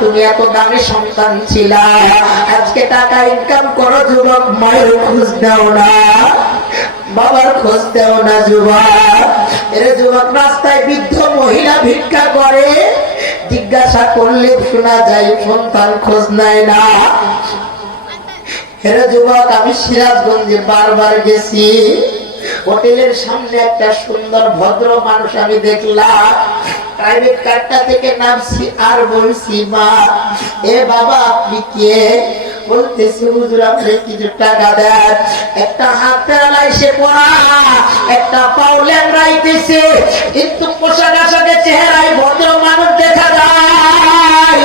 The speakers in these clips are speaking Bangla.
তুমি এত দামি সন্তান ছিলা, আজকে টাকা ইনকাম করো যুবক, মায়ের খোঁজ দাও না, বাবার খোঁজ দাও না যুবক। এরে যুবক, রাস্তায় বৃদ্ধ মহিলা ভিক্ষা করে, জিজ্ঞাসা করলে শোনা যায় সন্তান খোঁজ নেয় না। হেরে যুবক, আমি সিরাজগঞ্জে বারবার গেছি, হোটেলের সামনে একটা সুন্দর ভদ্র মানুষ আমি দেখলাম, প্রাইভেট কারটা থেকে নামছি আর বলছি, মা এ বাবা আপনি কে? বলতেছি, হুজুর আপনি কিছু টাকা দেন। একটা হাত প্যারালাইসে পড়া, একটা পাও ল্যাংড়াইতেছে, কিন্তু পোশাক আশাকে চেহারায় ভদ্র মানুষ দেখা যায়।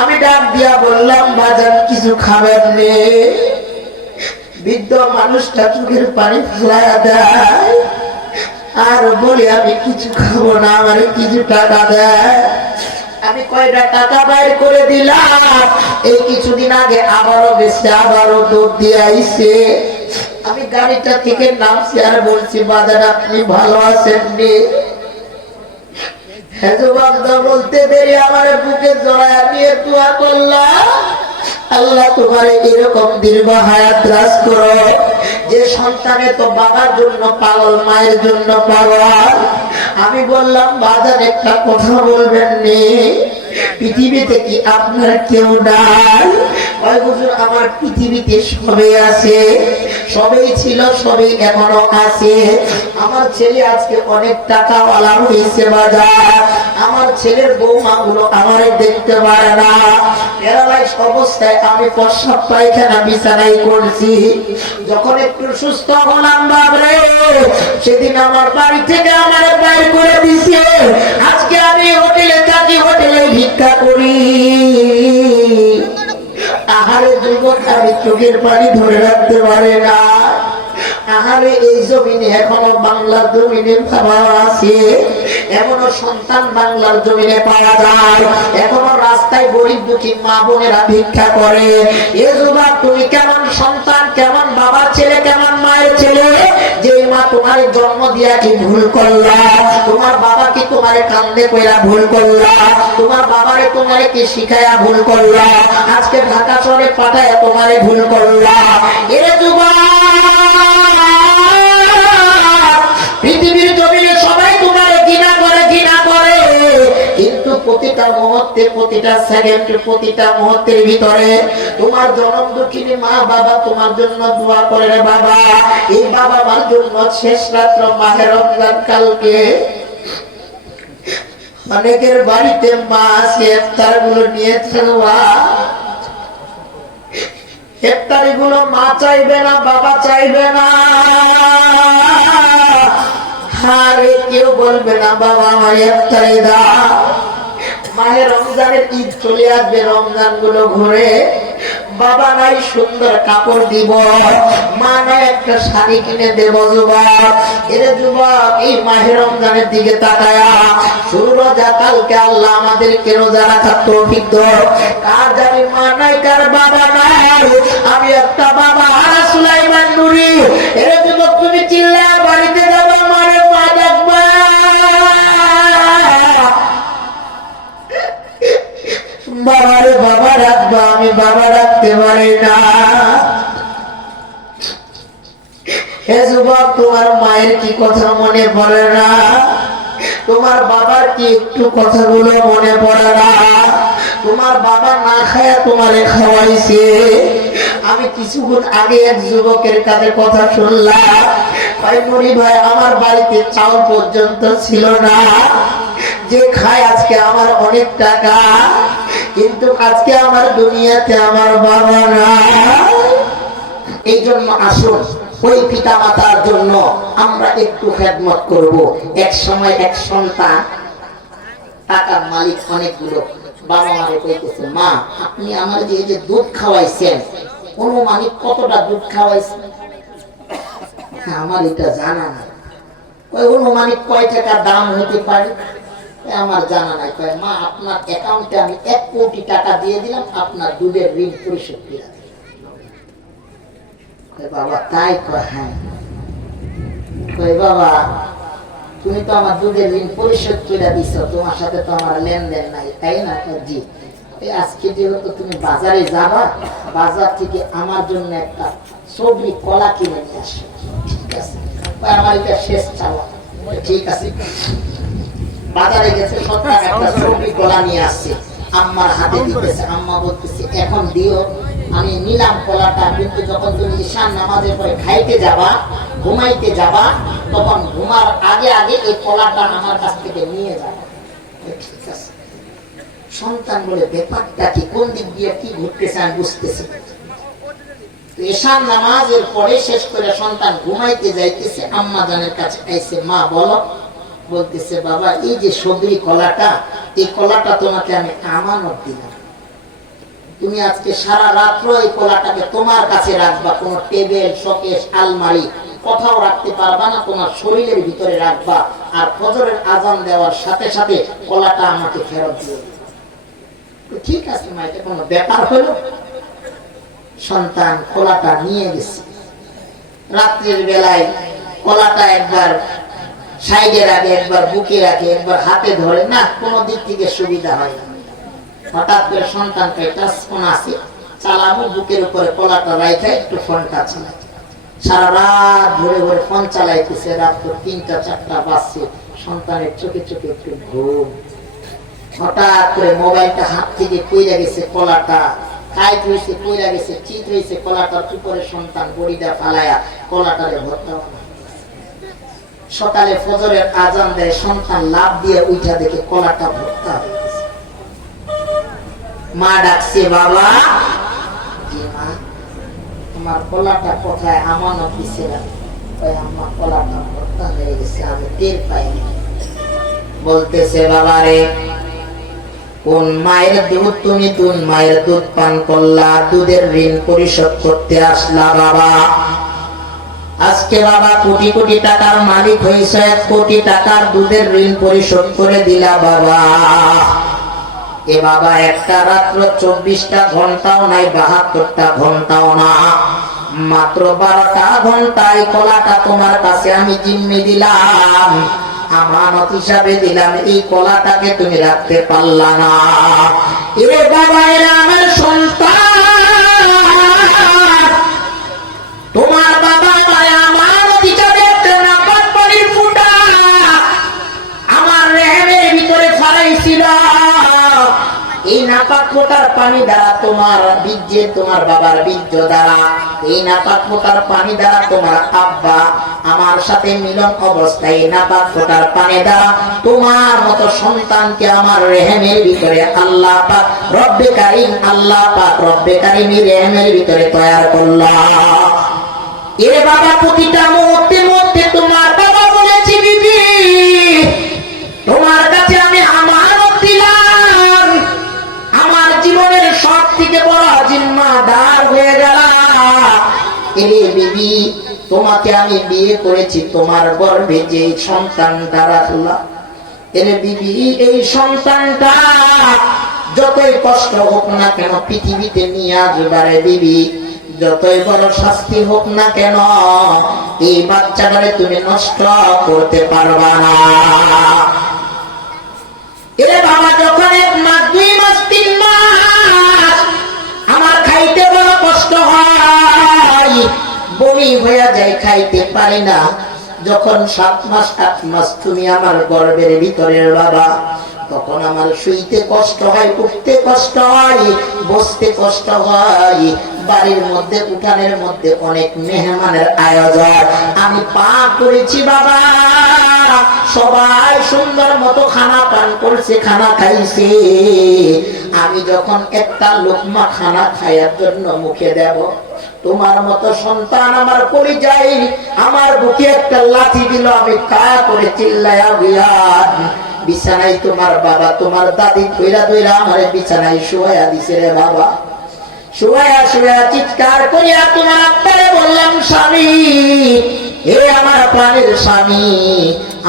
আমি ডাক দিয়া বললাম, বাজার কিছু খাবেন নে? বৃদ্ধ মানুষটা চোখের পানি ফেলা দেয় আর বলে, আমি কিছু খাবো না, আমার কিছু টাকা দেয়। আমি কয়টা টাকা বাইর করে দিলাম, এই কিছুদিন আগে আবারও বেশি, আবারও দুধ দিয়ে আইছে। আমি গাড়িটা থেকে নামছি আর বলছি, বাজার আপনি ভালো আছেন নি? বলতে দেরি আমার বুকে জড়ায় নিয়ে দোয়া করলাম, আল্লাহ তোমার এরকম দীর্ঘ হায়াত রাজ করো, যে সন্তানে তো বাবার জন্য পাগল, মায়ের জন্য পাগল। আমি বললাম, বাজার একটা কথা বলবেন নি, পৃথিবীতে কি আপনার কেউ নাই? ওই হুজুর, আমার পৃথিবীতে সবে আছে, সবেই ছিল, সবেই এখনো আছে। আমার ছেলে আজকে অনেক টাকাওয়ালা হয়েছে বাজার, আমার ছেলের বৌমা গুলো আমারে দেখতে পারে না, প্যারালাইজ অবস্থায় আমি প্রস্রাব পায়খানা বিছানায় করছি। যখন একটু সুস্থ হলাম বাবরে, সেদিন আমার বাড়ি থেকে আমার বাইর করে দিছে। আজকে আমি হোটেলে থাকি, হোটেলে ভিক্ষা করি। আহারে যুবক, আমি চোখের পানি ধরে রাখতে পারে না। আহারে এই জমিনে এখনো বাংলার জমিনে পাওয়া আছে, এমনও সন্তান বাংলার জমিনে পাওয়া যায়, এখনো রাস্তায় গরিব দুঃখী মা বোনেরা ভিক্ষা করে। এ যুবক, তুমি কেমন সন্তান, কেমন বাবার ছেলে, কেমন মায়ের ছেলে, যে মা তোমার জন্ম দিয়া কি ভুল করলা? তোমার বাবা কি তোমারে কান্দে কইরা ভুল করলা? তোমার বাবারে তোমারে কি শিখায়া ভুল করলা? আজকে ঢাকা শহরে পাঠায় তোমারে ভুল করলা। এরে যুবক, পৃথিবীর জমিনে সবাই তোমার ঘৃণা করে, ঘৃণা করে, কিন্তু প্রতিটা মুহূর্তে, প্রতিটা সেকেন্ডে, প্রতিটা মুহূর্তের ভিতরে তোমার জনম দুঃখিনী মা বাবা তোমার জন্য দোয়া করে রে বাবা। এই বাবা মার জন্য শেষ রাত্র মাহে রমজান কালকে অনেকের বাড়িতে মা আছে, ইফতার গুলো নিয়ে খাওয়া, ইফতারি গুলো মা চাইবে না, বাবা চাইবে না, আরে কেউ বলবে না বাবা আমার ইফতারি দাও। মাহে রমজানের ঈদ চলে আসবে, রমজান গুলো ঘুরে, বাবা নাই সুন্দর কাপড় দিব, মা নাই একটা শাড়ি কিনে দেব। যুবক, এরে যুবক, এই মাহে রমজানের দিকে তাকায়া, শুরু রোজা কালকে আল্লাহ আমাদেরকে রোজা রাখার তৌফিক দাও। কার জানি মা নাই, কার বাবা নাই, আমি একটা বাবা, সুলাইমান নুরি। এরে যুবক, তুমি চিল্লা বাড়িতে যাবো, মারে মা ডাকবা, বাবারে বাবা রাখবা, আমি বাবা রাখতে পারি না। হে যুবক, তোমার মায়ের কি কথা মনে পড়ে না? তোমার বাবার কি একটু কথাগুলো মনে পড়ে না? তোমার বাবা না খায়া তোমারে খাওয়াইছে। আমি কিছুক্ষণ আগে এক যুবকের কাছে কথা শুনলাম, ভাই মনি ভাই, আমার বাড়িতে চাউল পর্যন্ত ছিল না, যে খায় আজকে আমার অনেক টাকা, কিন্তু আজকে আমার দুনিয়াতে আমার বাবা না। এই জন্য আসুন, ওই পিতা মাতার জন্য আমরা একটু খেদমত করব। এক সময় এক সন্তান, টাকার মালিক অনেকগুলো, বাবা মারে কইতেছে, মা আপনি আমার যে দুধ খাওয়াইছেন, অনুমানিক কতটা দুধ খাওয়াইছেন? আমার এটা জানা নাই। ওই অনুমানিক কয় টাকা দাম হতে পারে? আমার জানা নাই। কয়, মা আপনার অ্যাকাউন্টে আমি 1 কোটি টাকা দিয়ে দিলাম, আপনার দুধের ঋণ পরিশোধ করে দিলাম। বাবা তাই? কয় হ্যাঁ। কয় বাবা, তুমি তো আমার দুধের ঋণ পরিশোধ করে দিচ্ছ, তোমার সাথে তো আমার লেনদেন নাই, তাই না? জি। আজকে যেহেতু তুমি বাজারে যাবা, বাজার থেকে আমার জন্য একটা সবজি কলা কিনে নিয়ে আসো। ঠিক আছে, আমার এটা শেষ চাওয়া। ঠিক আছে, বাজারে গেছে, সন্তান একটা সবজি কলা নিয়ে আসছে, আম্মার হাতে দিতেছে। আম্মা বলতেছে এখন দিও, আমি নিলাম কলাটা, কিন্তু যখন তুমি ঈশান নামাজের পরে খাইতে যাবা, ঘুমাইতে যাবা, তখন ঘুমার আগে আগে এই কলাটা আমার কাছ থেকে নিয়ে যাবা। ঠিক আছে। সন্তান বলে ব্যাপারটা কি, কোন দিক দিয়ে কি ঘুরতেছে আমি বুঝতেছি। ঈশান নামাজের পরে শেষ করে সন্তান ঘুমাইতে যাইতেছে, আম্মা জানের কাছে আইছে, মা বলো। বলতেছে বাবা, এই যে সবরি কলাটা, এই কলাটা তোমাকে আমি আমানত দিলাম, তুমি আজকে সারা রাত্র এই কলাটাকে তোমার কাছে রাখবা, কোন টেবিল, শোকেস, আলমারি কোথাও রাখতে পারবা না, তোমার শরীরের ভিতরে রাখবা, আর ফজরের আজান দেওয়ার সাথে সাথে কলাটা আমাকে ফেরত দিও। ঠিক আছে মা, এটা কোনো ব্যাপার হলো? সন্তান কলাটা নিয়ে গেছে। রাত্রের বেলায় কলাটা একবার সাইডে রাখে, একবার বুকে রাখে, একবার হাতে ধরে, না কোনো দিক থেকে সুবিধা হয় না। হঠাৎ করে সন্তানকে টাচ ফোন আছে, চালাবো, বুকের উপরে কলাটা রাইখে একটু ফোনটা চালাই। সারা রাত ভরে ভরে ফোন চালাইতেছে, রাত 3টা 4টা বাজছে, সন্তানের চোখে চোখে একটু ঘুম। হঠাৎ করে মোবাইলটা হাত থেকে পইরা গেছে, কলাটা কাইট হয়েছে, পইরা গেছে, চিত হয়েছে, কলাটার উপরে সন্তান বড়িটা ফালায়া কলাটারে ভর্তা। সকালে ফজরের আজান দেয়, সন্তান লাভ দিয়ে উঠা দেখে কলাটা ভর্তা হয়ে গেছে। মা ডাকছে, বাবা। জি মা। তোমার কলাটা কোথায়? আমানত দিছিলাম। ওই আম্মা, কলাটা ভর্তা হয়ে গেছে, আমি টের পাইনি। বলতেছে বাবা রে, কোন মায়ের দুধ তুমি, কোন মায়ের দুধ পান করলা, দুধের ঋণ পরিশোধ করতে আসলা বাবা। আজকে বাবা কোটি কোটি টাকার মালিক হয়েছে, 1 কোটি টাকার দুধের ঋণ পরিশোধ করে দিলা বাবা। এ বাবা একটা রাত্র 24টা ঘন্টাও নাই, 72টা ঘন্টাও না, মাত্র 12টা ঘন্টায় কলাটা তোমার কাছে আমি জিম্মি দিলাম, আমানত হিসাবে দিলাম। এই কলাটাকে তুমি রাখতে পারলা না। এ বাবা, এরা আমার সন্তান, তোমার বাবা আমানত হিসাবে একটা নাপাক পানির ফুটা আমার রেহেমের ভিতরে ফালাইছিল। এই নাপাক ফোটার পানি দ্বারা তোমার বীর্যে, তোমার বাবার বীর্য দ্বারা, এই নাপাক ফোটার পানি দ্বারা তোমার আব্বা আমার সাথে মিলন অবস্থায়, নাপাক ফোটার পানি দ্বারা তোমার মতো সন্তানকে আমার রেহেমের ভিতরে আল্লাহ পাক রব্বে কারীম, আল্লাহ পাক রব্বে কারীমের রেহেমের ভিতরে তৈরি করলাম। এর বাবা প্রতিটা মুহূর্তে মুহূর্তে তোমার বাবা বলেছি, বিবি তোমার কাছে আমি আমানত দিলাম, আমার জীবনের সব থেকে বড় জিম্মাদার হয়ে গেলাম। এরে বিবি, তোমাকে আমি বিয়ে করেছি, তোমার গর্ভে যে সন্তানটা রাখলাম, এরে বিবি এই সন্তানটা যতই কষ্ট হোক না কেন পৃথিবীতে নিয়ে আসবারে বিবি, যতই বড় শাস্তি হোক না কেন এই বাচ্চাটারে তুমি নষ্ট করতে পারবা না। এরে বাবা, যখন 1 মাস 2 মাস 3 মাস আমার খাইতে বড় কষ্ট হয়, বমি হয়ে যায়, খাইতে পারি না, যখন 7 মাস 8 মাস তুমি আমার গর্ভের ভিতরের বাবা, তখন আমার শুইতে কষ্ট হয়, উঠতে কষ্ট হয়, বসতে কষ্ট হয়, বাড়ির মধ্যে উঠানের মধ্যে অনেক মেহমানের আয়োজন আমি পা করেছি বাবা, সবাই সুন্দর মতো খানা পান করছে, খানা খাইছে, আমি যখন একটা লোকমা খানা খাওয়ার জন্য মুখে দেব, তোমার মতো সন্তান আমার পরিযায়ী আমার বুকে একটা লাথি দিল, আমি কায়া করে চিল্লায়া বিয়ান বিছানায় তোমার বাবা তোমার দাদি কইরা দইরা আমার বিছানায় শুয়ায়া দিছে রে বাবা। শুয়ায়া শুয়ায়া চিৎকার করিয়া তোমার আত্মারে বললাম, স্বামী, হে আমার প্রাণের স্বামী,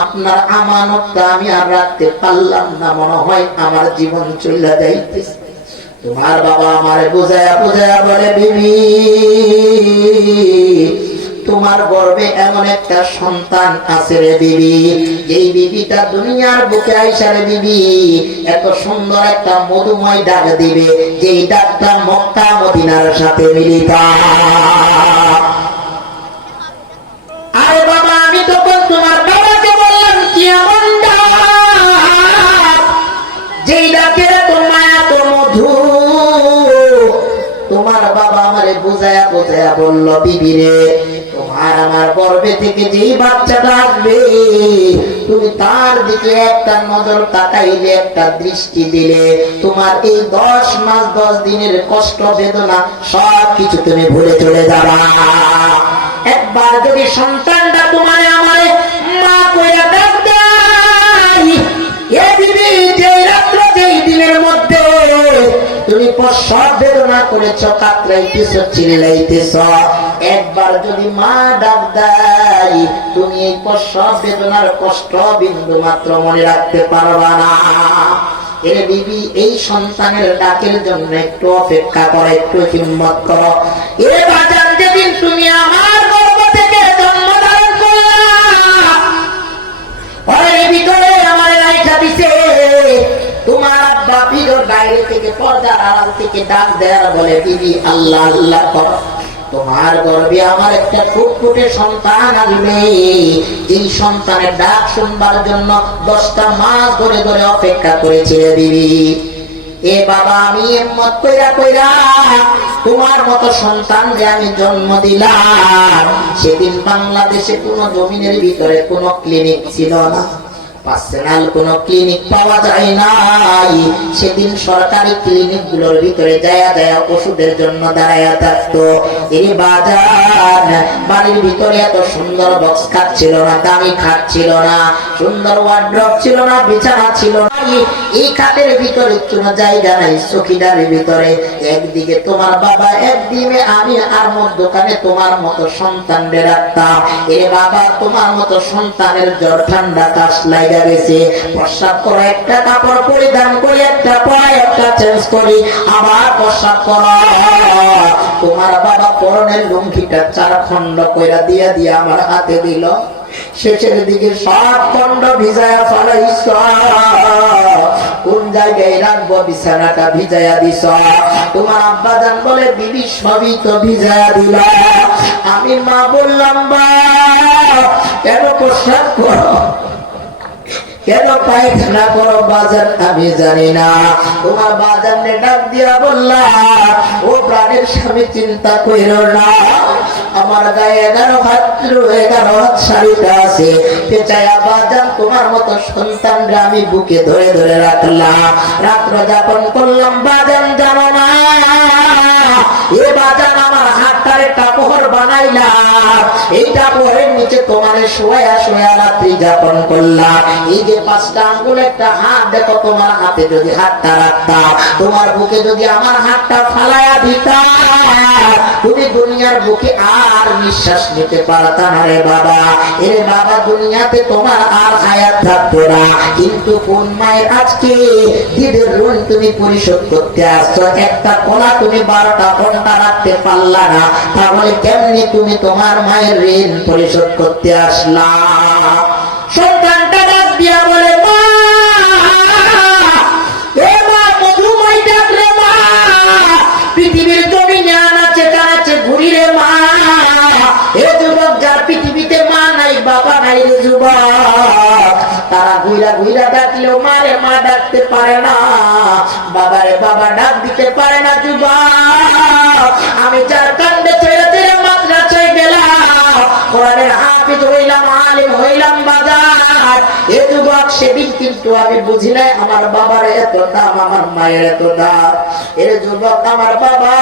আপনার আমানতটা আমি আর রাখতে পারলাম না, মনে হয় আমার জীবন চলে যাইতেছে। তোমার বাবা আমারে বুঝায়া বুঝায়া বলে, বিবি তোমার গর্ভে এমন একটা সন্তান আছে রে বিবি, এই বিবিটা দুনিয়ার বুকে আইসা রে বিবি এত সুন্দর একটা মধুময় ডাক দিবে, যেই ডাকটা মক্কা মদিনার সাথে মিলিত। আরে বাবা, আমি তখন তোমার বাবাকে বললাম কি এমন ডাক, যেই ডাকের এত মায়া তো মধু। তোমার বাবা আমারে বুঝায়া বুঝায়া বলল, বিবি রে, তোমার আমার গর্ভে থেকে যেই বাচ্চাটা আসবে তুমি তার দিকে একটা নজর তাকাইলে, একটা দৃষ্টি দিলে, তোমার এই 10 মাস 10 দিনের কষ্ট বেদনা সব কিছু তুমি ভুলে চলে যাবা। একবার যদি সন্তানটা তোমার আমার মা কইরা ডাক দেয়, এ বিবি, যেই রাত্র যেই দিনের মধ্যে তুমি প্রসব বেদনা করেছ, কাতরাইতেছ, চিল্লাইতেছ, একবার যদি মা ডাক দেয় তুমি এই প্রসব বেদনার কষ্ট বিন্দু মাত্র মনে রাখতে পারবা না। এরে বিবি, এই সন্তানের ডাকের জন্য একটু অপেক্ষা করো, একটু হিম্মত করো। এরে বাজান, যেদিন তুমি আমার গর্ভ থেকে জন্ম ধারণ করলা, ঘরের ভিতরে আমার রাইখা দিছে, তোমার আব্বা বিরোর বাইরে থেকে পর্দার আড়াল থেকে ডাক দেয়ার বলে, বিবি আল্লাহ আল্লাহ কর, তোমার গর্ভে আমার একটা ফুটফুটে সন্তান আসবে। এই সন্তানের ডাক শুনবার জন্য 10টা মাস ধরে ধরে অপেক্ষা করেছিল বিবি। এ বাবা, আমি হিম্মত কইরা কইরা তোমার মতো সন্তান যে আমি জন্ম দিলাম, সেদিন বাংলাদেশে কোনো জমিনের ভিতরে কোনো ক্লিনিক ছিল না, পার্সোনাল কোনো ক্লিনিক পাওয়া যায় নাই। সেদিন সরকারি ক্লিনিক গুলোর ভিতরে যায়া যায়া ওষুধের জন্য দাঁড়ায়া থাকতো। এই বাজার বাড়ির ভিতরে এত সুন্দর বক্স খাট ছিল না, দামি খাট ছিল না, সুন্দর ওয়ার্ড্রপ ছিল না, বিছানা ছিল না, এই খাটের ভিতরে কোনো জায়গা নাই। চকিদারের ভিতরে একদিকে তোমার বাবা, একদিকে আমি, আর মধ্যখানে তোমার মতো সন্তানদের রাখতাম। এ বাবা, তোমার মতো সন্তানের জ্বর ঠান্ডা কাশ লাগা গেছে, প্রস্রাব করো, একটা কাপড় পরিধান করি, একটা পরে একটা চেঞ্জ করি, আবার প্রস্রাব করো। তোমার বাবা পরনের লুঙ্গিটা 4 খণ্ড কইরা দিয়া দিয়া আমার হাতে দিল, শেষের দিকে 7 খণ্ড ভিজায়া ফলাইছ, কোন জায়গায় রাখবো বিছানাটা ভিজায়া দিছ। তোমার আব্বা জান বলে, বিবি সবই তো ভিজায়া দিল। আমি মা বললাম, বা কেন প্রস্রাব করো, কেন পায়খানা করো বাজার, আমি জানি না। তোমার বাজারে ডাক দিয়া বললাম, ও প্রাণের স্বামী, চিন্তা কইরো না, আমার গায়ে 11 হাত 11 হাত শাড়িটা আছে, পেঁচায়া বাজান তোমার মতো সন্তানরা আমি বুকে ধরে ধরে রাখলাম, রাত্র যাপন করলাম। বাজান জানো না, এ বাজান আমার হাতটারে টাপহর বানাইলাম, এই টাপহরের নিচে তোমার শোয়া শোয়া রাত্রি যাপন করলাম। এই যে 5টা আঙ্গুল একটা হাত, দেখো তোমার হাতে যদি হাতটা রাখতাম, তোমার বুকে যদি আমার হাতটা ফালায়া দিতাম, তুমি দুনিয়ার বুকে আর নিঃশ্বাস নিতে পারতা না রে বাবা। এরে বাবা, দুনিয়াতে তোমার আর হায়াত থাকতো না। কিন্তু কোন মায়ের আজকে দিদের ঋণ তুমি পরিশোধ করতে আসছো, একটা কলা তুমি 12টা ঘন্টা রাখতে পারলা না, তাহলে কেমনি তুমি তোমার মায়ের ঋণ পরিশোধ করতে আসলা? সন্তানটা ডাক দিয়া বলে, মা, এ মা, মধুময় ডাক রে মা, পৃথিবীর জমিনে আনাচে কানাচে ঘুরি রে মা। এ যুবক, যার পৃথিবীতে মা নাই বাবা নাই রে যুবক, তারা ঘুরা ঘুরা ডাকলেও মারে মা ডাকতে পারে না, বাবারে বাবা ডাক দিতে পারে না যুবক। আমি যার কান্দে ছেড়ে ছেড়ে মাদ্রাসায় গেলাম, কোরআনের হাফিজ হইলাম, আলিম হইলাম বাজার, এ যুবক সেদিন কিন্তু আমি বুঝি নাই আমার বাবার এত দাম, আমার মায়ের এত দাম। এর যুবক, আমার বাবা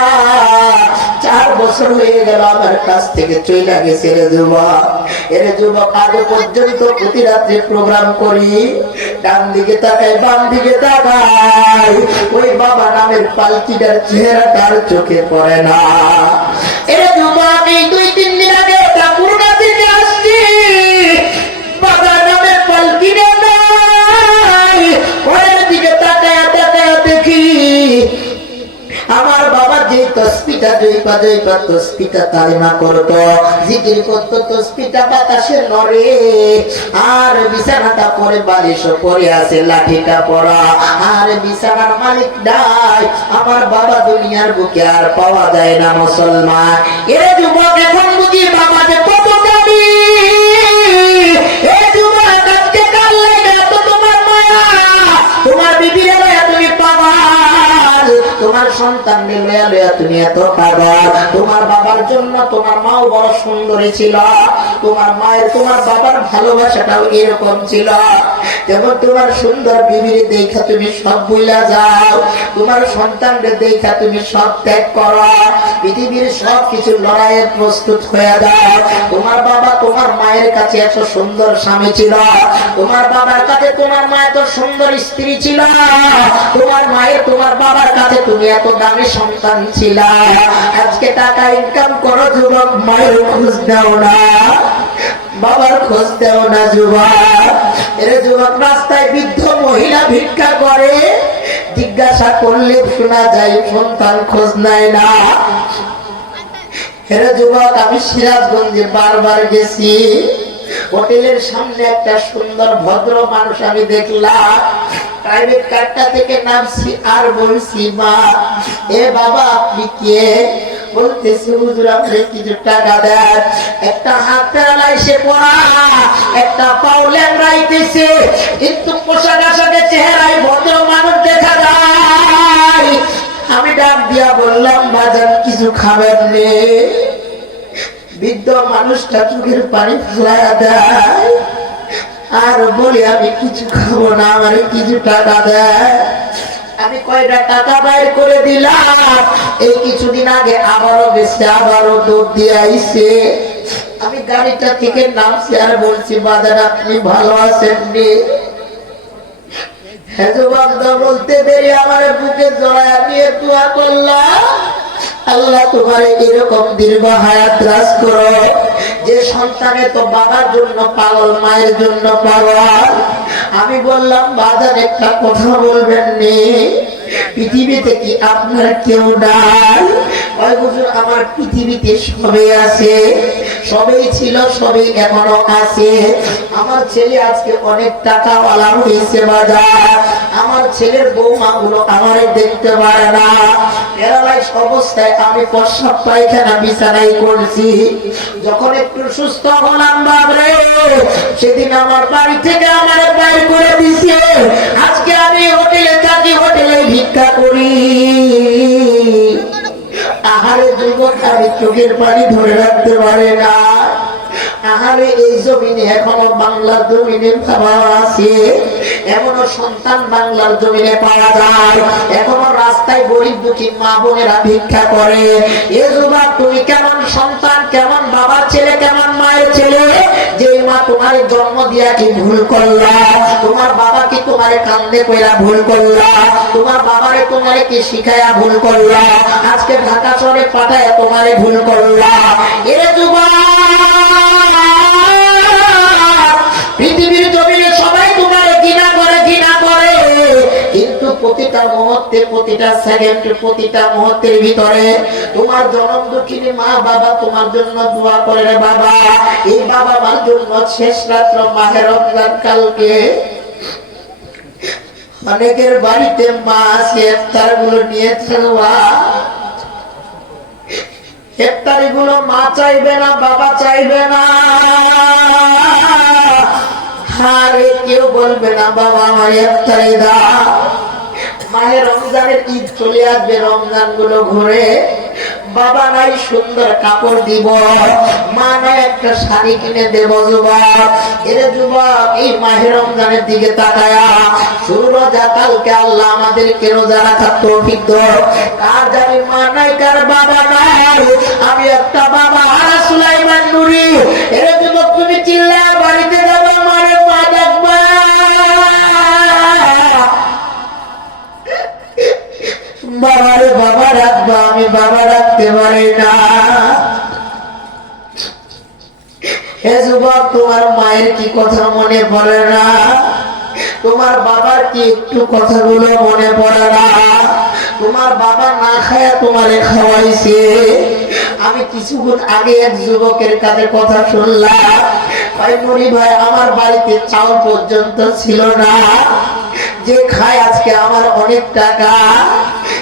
4 বছর হয়ে গেল আমার কাছ থেকে চলে গেছে রে যুবক। এর যুবক, আগে পর্যন্ত প্রতি রাত্রে প্রোগ্রাম করি, ডান দিকে তাকাই বাম দিকে তাকাই, ওই বাবা নামের পালকিটার চেহারাটার চোখে পড়ে না। এর যুবক, এই 2-3 দিন আগে ঠাকুরগা থেকে আসছি, বাবা নামের পালকিটা নাই, ওর দিকে তাকায় তাকায় দেখি আমার বাবা যে তসবিহটা জয়পা তসবিহটা কালিমা করতো, জিকির করতো, তসবিহটা বাতাসে নড়ে। আর বিছানাটা পরে বালিশ পরে আছে, লাঠিটা পড়া। আর বিছানার মালিক নাই, আমার বাবা দুনিয়ার বুকে আর পাওয়া যায় না মুসলমান। এরে যুবক, এখন বুঝি বাবা যে কত দামি। এ যুবক, আজকে কাল লাগে এত তোমার মায়া, তোমার বিবির লয়া তুমি পাগল, তোমার সন্তান লয়া লয়া তুমি এত পাগল। তোমার বাবার জন্য তোমার মাও বড় সুন্দরী ছিল, তোমার মায়ের তোমার বাবার ভালোবাসাটাও এরকম ছিল। যেমন তোমার সুন্দর বিবির দেখা তুমি সব ভুলা যাও, তোমার সন্তানকে দেখা তুমি সব ত্যাগ করো, পৃথিবীর সব কিছু লড়াইয়ে প্রস্তুত হয়ে যাও। তোমার বাবা তোমার মায়ের কাছে এত সুন্দর স্বামী ছিল, তোমার বাবার কাছে তোমার মা এত সুন্দর স্ত্রী ছিল, তোমার মায়ের তোমার বাবার কাছে তুমি এত দামি সন্তান ছিল। আজকে টাকা ইনকাম করো যুবক, মায়ের খোঁজ দাও না, বাবার খোঁজ দেও না যুবক। এর যুবক, রাস্তায় বৃদ্ধ মহিলা ভিক্ষা করে, জিজ্ঞাসা করলে শোনা যায় সন্তান খোঁজ নেয় না। এর যুবক, আমি সিরাজগঞ্জে বারবার গেছি, হোটেলের সামনে একটা সুন্দর ভদ্র মানুষ আমি দেখলাম, প্রাইভেট কারটা থেকে নামছি আর বলছি, মা এ বাবা আপনি কে? বলতেছি, হুজুর আপনি কিছু টাকা দেন। একটা হাত প্যারালাইসে পড়া, একটা পাও ল্যাংড়াইতেছে, কিন্তু পোশাক আশাকের চেহারায় ভদ্র মানুষ দেখা যায়। আমি ডাক দিয়া বললাম, বাজার কিছু খাবেন নে? বৃদ্ধ মানুষটা চোখের পানি ফেলাইয়া দেয় আর বলি, আমি কিছু খাবো না, আমার কিছু টাকা দেয়। আমি কয়টা টাকা বাইর করে দিলাম, এই কিছুদিন আগে আবারও গেছে, আবারও দৌড় দিয়ে আইছে। আমি গাড়িটা থেকে নামছি আর বলছি, বাজার আপনি ভালো আছেন নি? হ্যাঁ যুবক, বলতে দেরি আমার বুকে জড়ায় নিয়ে দোয়া করলাম, আল্লাহ তোমার এরকম দীর্ঘ হায়াত রাজ করো, যে সন্তানে তো বাবার জন্য পাগল, মায়ের জন্য পাগল। আমি বললাম, বাজার একটা কথা বলবেন নি, পৃথিবীতে কি আপনার কেউ নাই? ওই হুজুর, আমার পৃথিবীতে সবই আছে, সবই ছিল, সবই এখনো আছে। আমার ছেলে আজকে অনেক টাকাওয়ালা হয়েছে বাজার, আমার ছেলের বৌমা গুলো আমারে দেখতে পারে না, প্যারালাইজ অবস্থায় আমি প্রস্রাব পায়খানা বিছানায় করছি। যখন একটু সুস্থ হলাম বাবরে, সেদিন আমার বাড়ি থেকে আমার বাইর করে দিছে। আজকে আমি হোটেলে থাকি, হোটেলে ভিক্ষা করি। আহারে যুবক, আমি চোখের পানি ধরে রাখতে পারে না। আহারে এই জমিনে এখনো বাংলার জমিনে পাওয়া আছে, এমনও সন্তান বাংলার জমিনে পাওয়া যায়, এখনো রাস্তায় গরিব দুঃখী মা বোনেরা ভিক্ষা করে। এ যুবক, তুমি কেমন সন্তান, কেমন বাবার ছেলে, কেমন মায়ের ছেলে, যে মা তোমার জন্ম দিয়া কি ভুল করলা? তোমার বাবা কি তোমারে কান্দে কইরা ভুল করলা? তোমার বাবারে তোমারে কি শিখায়া ভুল করলা? আজকে ঢাকা শহরে পাঠায় তোমারে ভুল করলা। এ যুবক, পৃথিবীর জমিনে সবাই তোমার ঘৃণা করে, ঘৃণা করে, কিন্তু প্রতিটা মুহূর্তে, প্রতিটা সেকেন্ডে, প্রতিটা মুহূর্তের ভিতরে তোমার জনম দুঃখিনী মা বাবা তোমার জন্য দোয়া করে রে বাবা। এই বাবা মার জন্য শেষ রাত্র মাহে রমজান কালকে অনেকের বাড়িতে মা আছে, ইফতার গুলো নিয়ে থাকবা, ইফতারি গুলো মা চাইবে না, বাবা চাইবে না, আরে কেউ বলবে না বাবা আমার ইফতারি দাও। মাহে রমজানের ঈদ চলে আসবে, রমজান গুলো ঘুরে, বাবা নাই সুন্দর কাপড় দিব, মা নাই একটা শাড়ি কিনে দেব। যুবক, এর যুবক, এই মাহে রমজানের দিকে তাকায়া শুরু রোজা কালকে আল্লাহ আমাদেরকে রোজা রাখার তৌফিক দাও। কার জানি মা নাই, কার বাবা নাই, আমি একটা বাবা, আর সুলাইমান নুরি। এর যুবক, তুমি চিল্লায় বাড়িতে যাবে, মারে মা ডাকবা, বাবারে বাবা রাখবা, আমি বাবা রাখতে পারি না। হে যুবক, তোমার মায়ের কি কথা মনে পড়ে না? তোমার বাবার কি একটু কথাগুলো মনে পড়ে না? তোমার তোমার বাবা না খায়া তোমারে খাওয়াইছে। আমি কিছুক্ষণ আগে এক যুবকের কাছে কথা শুনলাম, ভাই নুরি ভাই আমার বাড়িতে চাউল পর্যন্ত ছিল না, যে খায় আজকে আমার অনেক টাকা,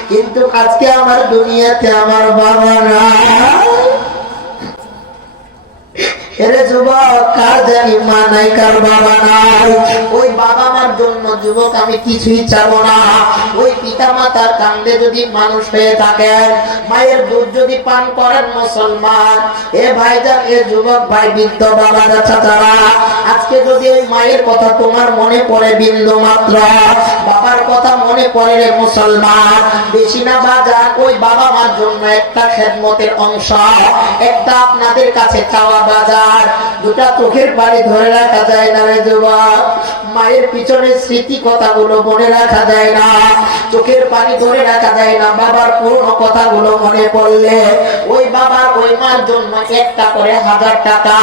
কিন্তু আজকে আমার দুনিয়াতে আমার বাবা না। এরে যুবক, কার জানি মা নাই, কার বাবা নাই। ওই বাবা মার জন্য যুবক আমি কিছুই চাবো না। ওই পিতা মাতার কান্দে যদি মানুষ হয়ে থাকেন, মায়ের দুধ যদি পান করেন মুসলমান, এ ভাইজান, এ যুবক ভাই, বৃদ্ধ বাবা চাচারা, আজকে যদি ওই মায়ের কথা তোমার মনে পড়ে বিন্দু মাত্র, বাবার কথা মনে পড়ে রে মুসলমান, বেশি না বাজার, ওই বাবা মার জন্য একটা খেদমতের অংশ, একটা আপনাদের কাছে চাওয়া বাজার। দুটা চোখের পানি ধরে রাখা যায় না রে যুবক। মায়ের পিছনে স্মৃতি কথাগুলো মনে রাখা যায় না, চোখের পানি ধরে রাখা যায় না। বাবার পুরনো কথাগুলো মনে পড়লে ওই বাবার ওই মার জন্য একটা করে 1000 টাকা।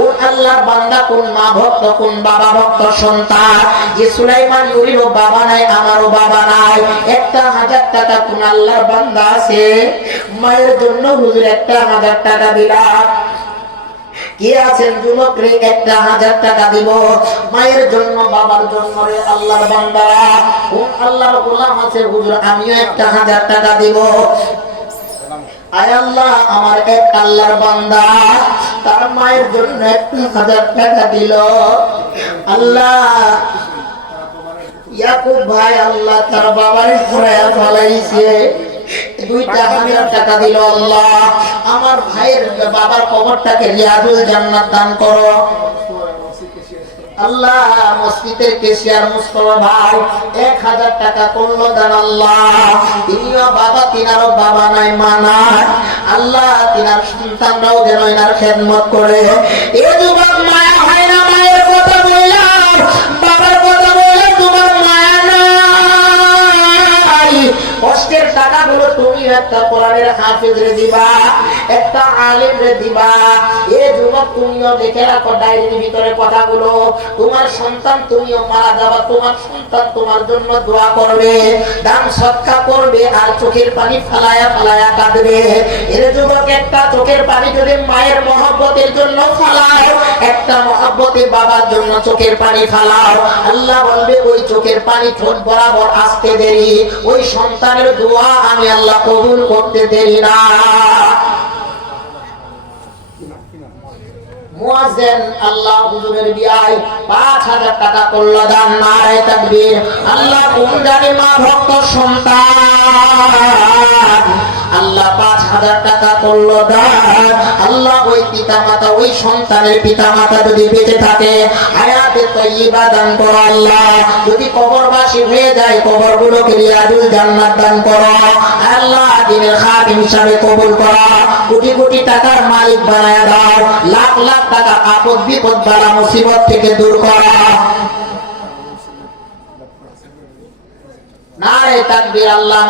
ও আল্লাহর বান্দা, কোন মা ভক্ত, কোন বাবা ভক্ত সন্তান, যে সুলাইমান নুরিরও বাবা নাই, আমারও বাবা নাই, একটা 1000 টাকা কোন আল্লাহর বান্দা আছে মায়ের জন্য হুজুর একটা 1000 টাকা দিলাম? কে আছেন যুবক রে, একটা 1000 টাকা দিব মায়ের জন্য, বাবার জন্য রে আল্লাহর বান্দারা? কোন আল্লাহর গোলাম আছে হুজুর আমিও একটা 1000 টাকা দিব? আয় আল্লাহ, আমার এক আল্লাহর বান্দা তার মায়ের জন্য একটা 1000 টাকা দিল। আল্লাহ, ইয়াকুব ভাই আল্লাহ তার বাবারে ঘুরায়া ফলাইছে, 2000 টাকা দিল। আল্লাহ, আমার ভাইয়ের বাবার কবরটাকে রিয়াজুল জান্নাত দান করো। আল্লাহ, মসজিদের কেশিয়ার মুস্তফা ভাই 1000 টাকা করলো দান। আল্লাহ, তিনিও বাবা, তিনারও বাবা নাই, মা নাই। আল্লাহ, তিনার সন্তানরাও যেন এনার খেদমত করে। এ যুবক, মায়া হয় না? মায়ের কথা বললাম, বাবার কথা বললাম, তোমার মায়া নাই। কষ্টের টাকাগুলো তুমি একটা কোরআনের হাফেজ রে দিবা, একটা আলেম রে দিবা। এ যুবক, তুমিও দেখে রাখো ডায়েরির ভিতরে কথাগুলো। তোমার সন্তান, তুমিও মারা যাবা, তোমার সন্তান তোমার জন্য দোয়া করবে, দান সদকা করবে, আর চোখের পানি ফালায়া ফালায়া কাঁদবে। এর যুবক, একটা চোখের পানি যদি মায়ের মহব্বতের জন্য ফালাও, একটা মহব্বতে বাবার জন্য চোখের পানি ফালাও, আল্লাহ বলবে ওই চোখের পানি ঠোঁট বরাবর আসতে দেরি, ওই সন্তানের দোয়া আমি আল্লাহ কবুল করতে দেরি না। মুয়াজ্জিন আল্লাহ হুজুরের বিয়ায় 5000 টাকা করলো দান। নারে তাকবীর। আল্লাহ, কোন জানি মা ভক্ত সন্তান আল্লাহ 5000 টাকা করলো দান। আল্লাহ, ওই পিতা মাতা, ওই সন্তানের পিতা মাতা যদি বেঁচে থাকে হায়াতে তাইয়্যিবা দান করো। আল্লাহ, যদি কবরবাসী হয়ে যায় কবরগুলোকে রিয়াজুল জান্নাত দান করো। আল্লাহ, দিনের খাদিম হিসাবে কবুল করো, কোটি কোটি টাকার মালিক বানায় দাও, লাখ লাখ টাকা আপদ বিপদ বালা মুসিবত থেকে দূর করো। নারে তাকবীর। আল্লাহ